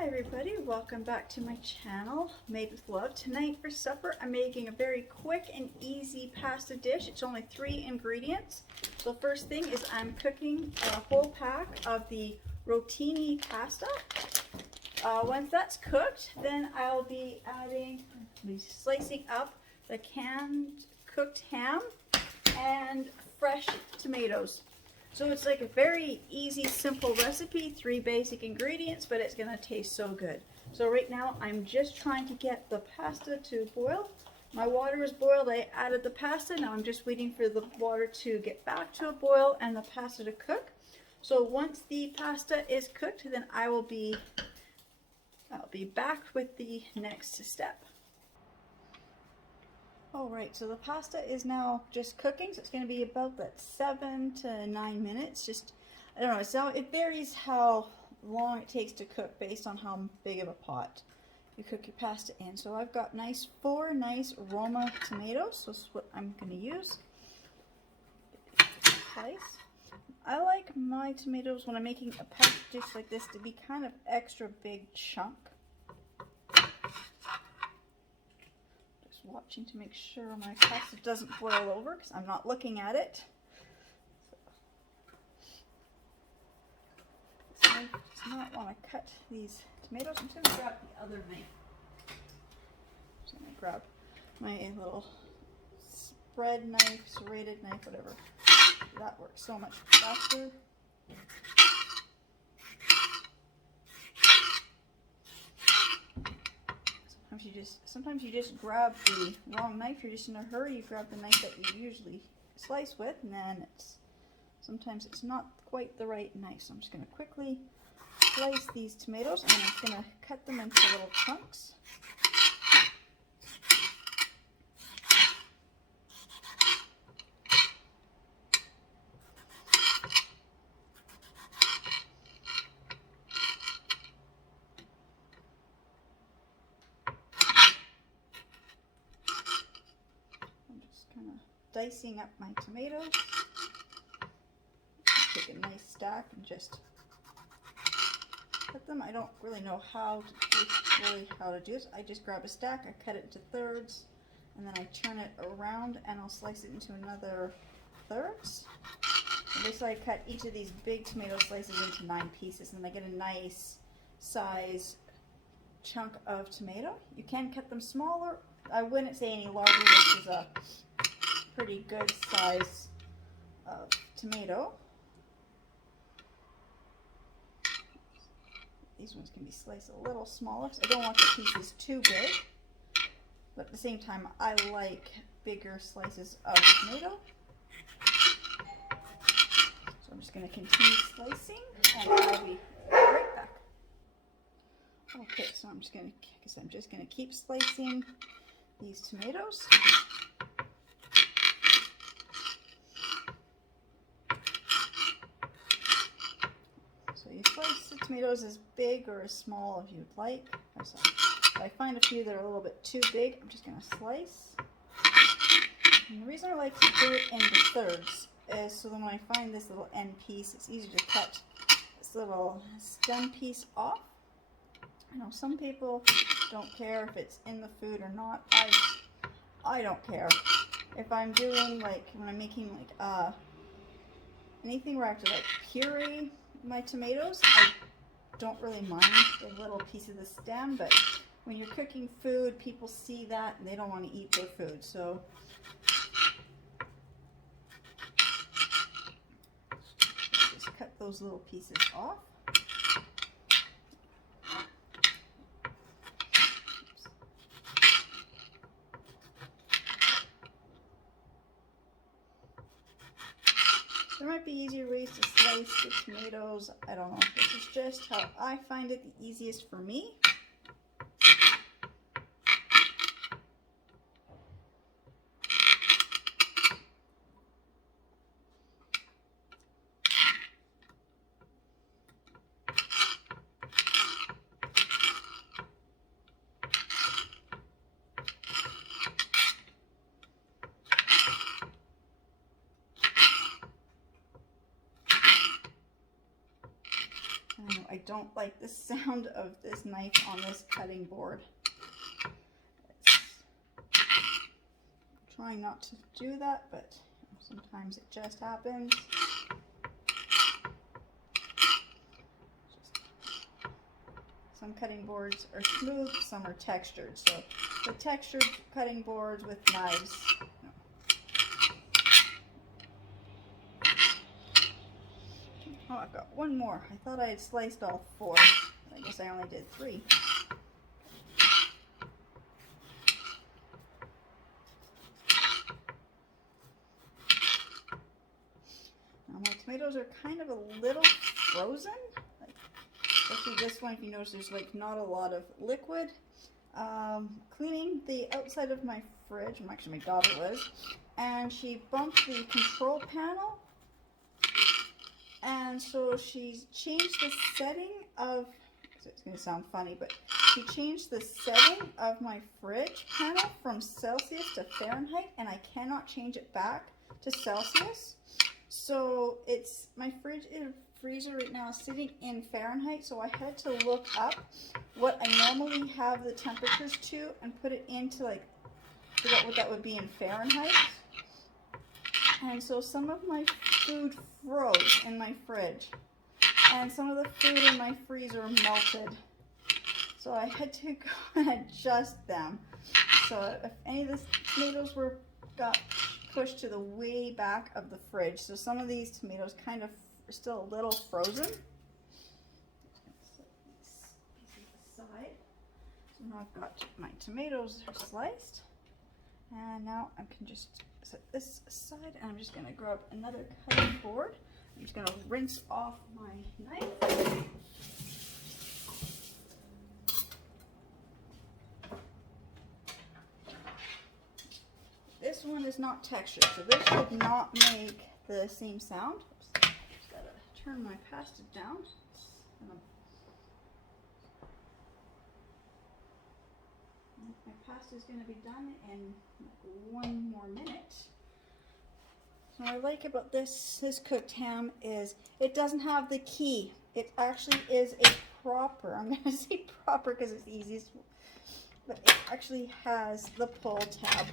Hi everybody, welcome back to my channel, Made with Love. Tonight for supper I'm making a very quick and easy pasta dish. It's only 3 ingredients. So first thing is I'm cooking a whole pack of the rotini pasta. Once that's cooked, then I'll be slicing up the canned cooked ham and fresh tomatoes. So it's like a very easy, simple recipe, 3 basic ingredients, but it's gonna taste so good. So right now I'm just trying to get the pasta to boil. My water is boiled, I added the pasta, now I'm just waiting for the water to get back to a boil and the pasta to cook. So once the pasta is cooked, then I'll be back with the next step. Alright, so the pasta is now just cooking, so it's going to be about that 7 to 9 minutes. Just, I don't know, so it varies how long it takes to cook based on how big of a pot you cook your pasta in. So I've got 4 nice Roma tomatoes, so this is what I'm going to use. Slice. I like my tomatoes when I'm making a pasta dish like this to be kind of extra big chunk. Watching to make sure my pasta doesn't boil over because I'm not looking at it. So I do not want to cut these tomatoes. I'm just going to grab the other knife. I'm just going to grab my little spread knife, serrated knife, whatever. That works so much faster. Sometimes you just grab the wrong knife. You're just in a hurry. You grab the knife that you usually slice with, and then sometimes it's not quite the right knife. So I'm just going to quickly slice these tomatoes, and I'm just going to cut them into little chunks. Dicing up my tomatoes. Take a nice stack and just cut them. I don't really know how to do this. I just grab a stack, I cut it into thirds, and then I turn it around and I'll slice it into another thirds. And basically I cut each of these big tomato slices into 9 pieces, and I get a nice size chunk of tomato. You can cut them smaller. I wouldn't say any larger. This is a pretty good size of tomato. These ones can be sliced a little smaller because I don't want the pieces too big, but at the same time I like bigger slices of tomato. So I'm just going to continue slicing and I'll be right back. Okay, so I'm just going to keep slicing these tomatoes. You slice the tomatoes as big or as small as you'd like. If I find a few that are a little bit too big, I'm just going to slice. And the reason I like to do it into thirds is so that when I find this little end piece, it's easy to cut this little stem piece off. I know some people don't care if it's in the food or not. I don't care. If I'm doing when I'm making anything where I have to puree my tomatoes, I don't really mind the little piece of the stem, but when you're cooking food, people see that and they don't want to eat their food. So just cut those little pieces off. There might be easier ways to slice the tomatoes. I don't know. This is just how I find it the easiest for me. I know I don't like the sound of this knife on this cutting board. I'm trying not to do that, but sometimes it just happens. Some cutting boards are smooth, some are textured. So the textured cutting boards with knives. Oh, I've got one more. I thought I had sliced all 4. I guess I only did 3. Now my tomatoes are kind of a little frozen. Especially this one, if you notice there's like not a lot of liquid. Cleaning the outside of my fridge, actually my daughter was, and she bumped the control panel. And so she's changed the setting of, it's going to sound funny, but she changed the setting of my fridge panel from Celsius to Fahrenheit, and I cannot change it back to Celsius. So it's, my freezer right now is sitting in Fahrenheit, so I had to look up what I normally have the temperatures to and put it into, like, figure out what that would be in Fahrenheit. And so some of my food froze in my fridge, and some of the food in my freezer melted. So I had to go and adjust them. So if any of the tomatoes got pushed to the way back of the fridge, so some of these tomatoes kind of are still a little frozen. Aside. So now I've got my tomatoes are sliced, and now I can just set this aside, and I'm just going to grab another cutting board. I'm just going to rinse off my knife. This one is not textured, so this should not make the same sound. Oops. Just got to turn my pasta down. My pasta is going to be done in 1 more minute. So what I like about this cooked ham is it doesn't have the key. It actually is a proper, I'm going to say proper because it's the easiest, but it actually has the pull tab.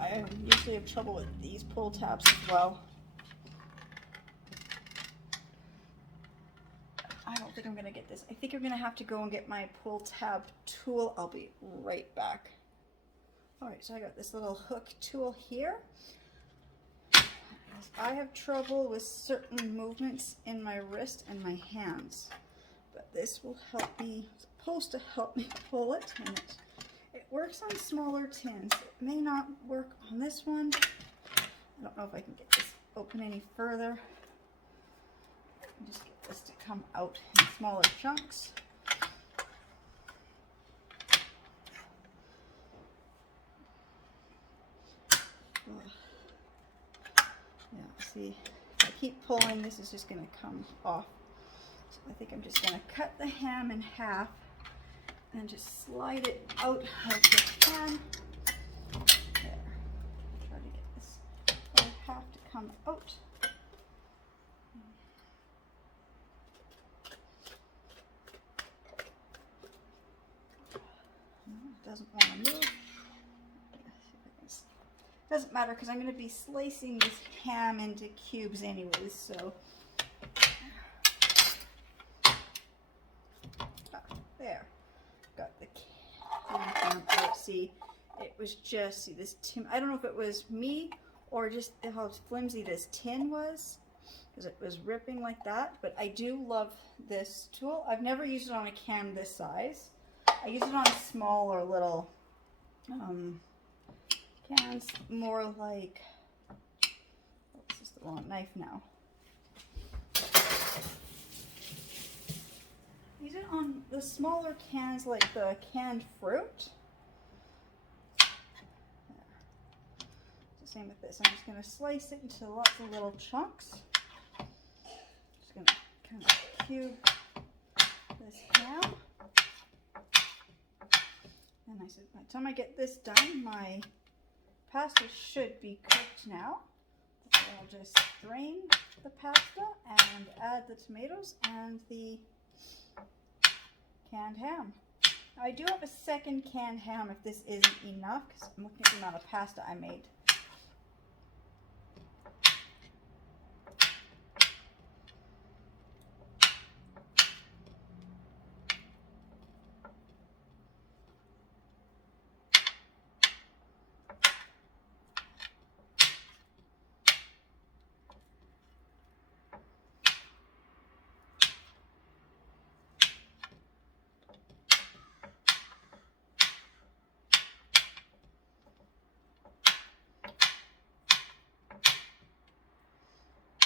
I usually have trouble with these pull tabs as well. I don't think I'm going to get this. I think I'm going to have to go and get my pull tab tool. I'll be right back. Alright, so I got this little hook tool here. I have trouble with certain movements in my wrist and my hands, but this will help me, it's supposed to help me pull it, and it works on smaller tins. It may not work on this one. I don't know if I can get this open any further. Just get this to come out in smaller chunks. Yeah, see, if I keep pulling, this is just going to come off. So I think I'm just going to cut the ham in half and just slide it out of the pan. There. Try to get this other half to come out. It doesn't want to move. Doesn't matter because I'm going to be slicing this ham into cubes anyways, so there. Got the ham out. See, it was just, see this tin, I don't know if it was me or just how flimsy this tin was because it was ripping like that, but I do love this tool. I've never used it on a can this size. I use it on smaller little cans, more like, oh, this is the wrong knife now. Use it on the smaller cans like the canned fruit. Same with this. I'm just going to slice it into lots of little chunks. Just going to kind of cube this ham. And I said, by the time I get this done, my pasta should be cooked now. So I'll just drain the pasta and add the tomatoes and the canned ham. Now, I do have a second canned ham if this isn't enough, because I'm looking at the amount of pasta I made.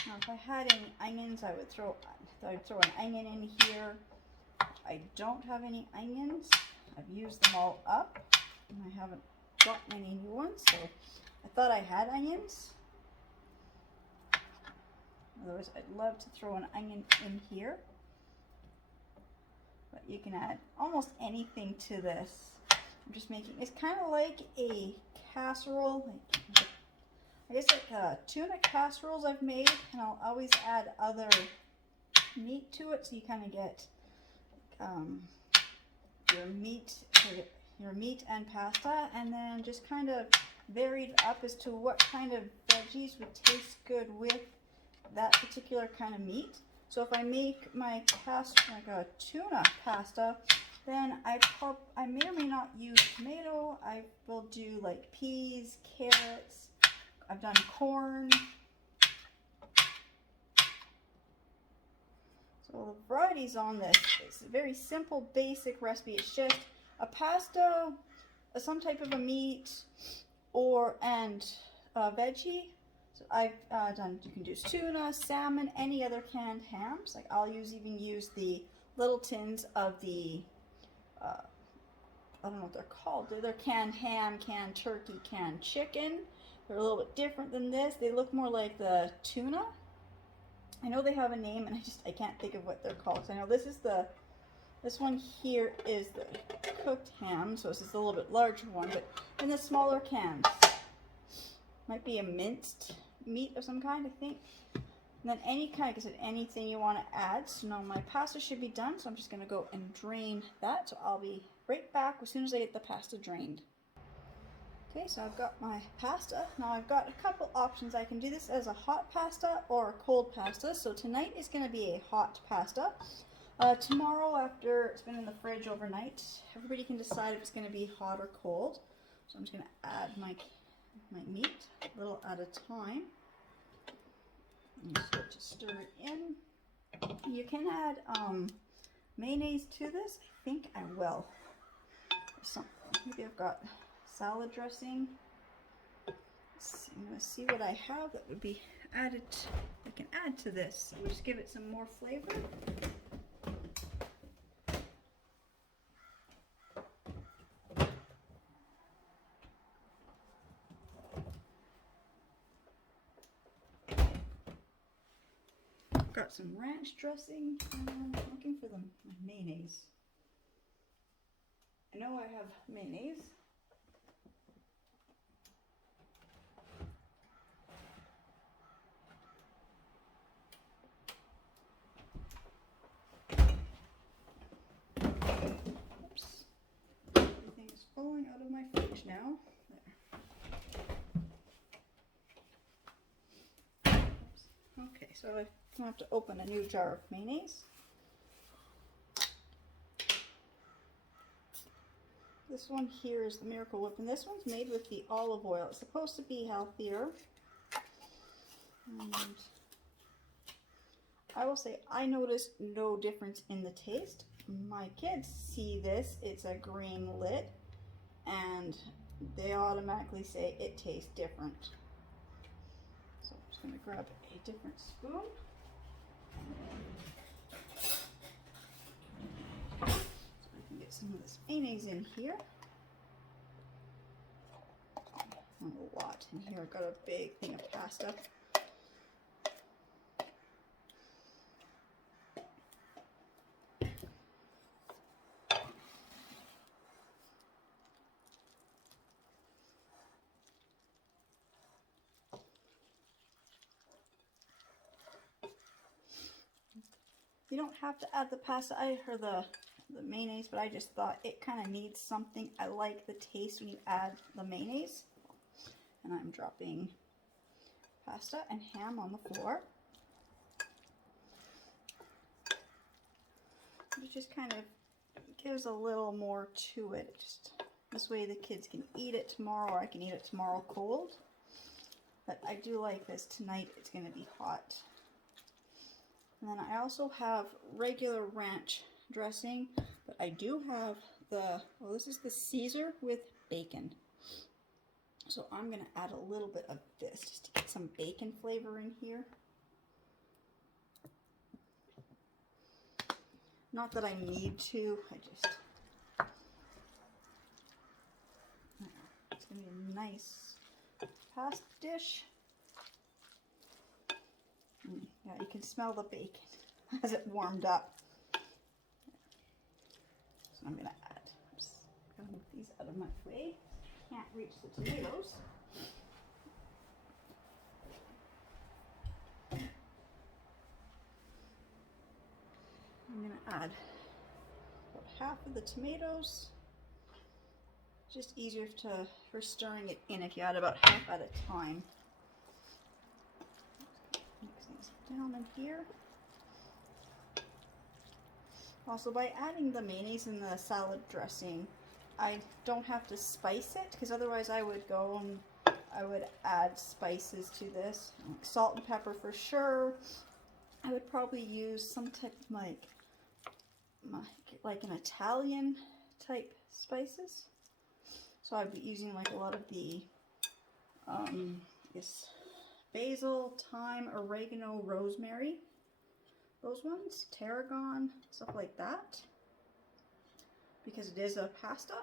Now, if I had any onions, I would throw an onion in here. I don't have any onions. I've used them all up, and I haven't gotten any new ones, so I thought I had onions. Otherwise, I'd love to throw an onion in here. But you can add almost anything to this. I'm just making, it's kind of like a casserole, I guess like tuna casseroles I've made, and I'll always add other meat to it, so you kind of get your meat and pasta, and then just kind of varied up as to what kind of veggies would taste good with that particular kind of meat. So if I make my pasta like a tuna pasta, then I may or may not use tomato. I will do like peas, carrots. I've done corn. So the varieties on this, it's a very simple, basic recipe. It's just a pasta, some type of a meat, and a veggie. So I've done, you can do tuna, salmon, any other canned hams. Like I'll even use the little tins of the, I don't know what they're called. They're canned ham, canned turkey, canned chicken. They're a little bit different than this. They look more like the tuna. I know they have a name, and I can't think of what they're called. So I know this one here is the cooked ham, so this is a little bit larger one, but in the smaller cans. Might be a minced meat of some kind, I think. And then any kind, like I said, anything you want to add. So now my pasta should be done, so I'm just going to go and drain that. So I'll be right back as soon as I get the pasta drained. Okay, so I've got my pasta. Now I've got a couple options. I can do this as a hot pasta or a cold pasta. So tonight is going to be a hot pasta. Tomorrow, after it's been in the fridge overnight, everybody can decide if it's going to be hot or cold. So I'm just going to add my meat a little at a time. And start to stir it in. You can add mayonnaise to this. I think I will. Maybe I've got salad dressing. I'm going to see what I have that would be added. I can add to this. We'll just give it some more flavor. I've got some ranch dressing. I'm looking for my mayonnaise. I know I have mayonnaise. Falling out of my fridge now. There. Okay, so I have to open a new jar of mayonnaise. This one here is the Miracle Whip, and this one's made with the olive oil. It's supposed to be healthier. And I will say I noticed no difference in the taste. My kids see this, it's a green lid, and they automatically say it tastes different. So I'm just going to grab a different spoon. So I can get some of this mayonnaise in here. A lot in here. I've got a big thing of pasta. You don't have to add the pasta or the mayonnaise, but I just thought it kind of needs something. I like the taste when you add the mayonnaise. And I'm dropping pasta and ham on the floor. It just kind of gives a little more to it. Just this way the kids can eat it tomorrow, or I can eat it tomorrow cold. But I do like this. Tonight it's going to be hot. And then I also have regular ranch dressing, but I do have the, well, this is the Caesar with bacon. So I'm going to add a little bit of this just to get some bacon flavor in here. Not that I need to, it's going to be a nice pasta dish. Yeah, you can smell the bacon as it warmed up. So I'm going to add, oops, I'm going to move these out of my way. Can't reach the tomatoes. I'm going to add about half of the tomatoes. Just easier for stirring it in if you add about half at a time. Mix these down in here. Also, by adding the mayonnaise and the salad dressing, I don't have to spice it, because otherwise I would go and I would add spices to this. Like salt and pepper for sure. I would probably use some type of like an Italian type spices. So I'd be using like a lot of the basil, thyme, oregano, rosemary. Those ones, tarragon, stuff like that. Because it is a pasta.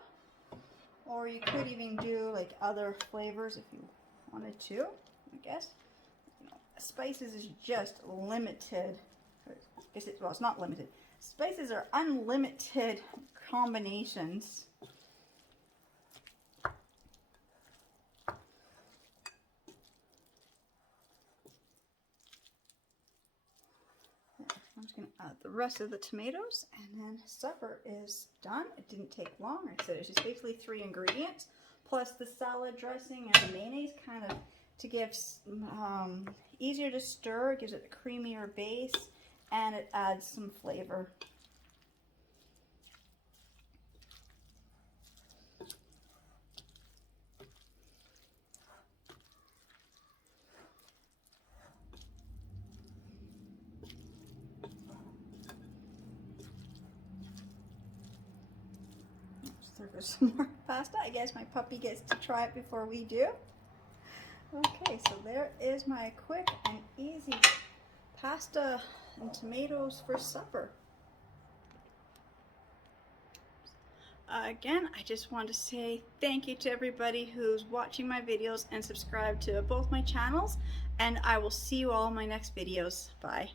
Or you could even do like other flavors if you wanted to, I guess. You know, spices is just limited. Well, it's not limited. Spices are unlimited combinations. I'm just going to add the rest of the tomatoes, and then supper is done. It didn't take long. Like I said, it's just basically 3 ingredients, plus the salad dressing and the mayonnaise, kind of to give easier to stir. It gives it a creamier base, and it adds some flavor. For some more pasta. I guess my puppy gets to try it before we do. Okay, so there is my quick and easy pasta and tomatoes for supper. Again, I just want to say thank you to everybody who's watching my videos and subscribe to both my channels, and I will see you all in my next videos. Bye.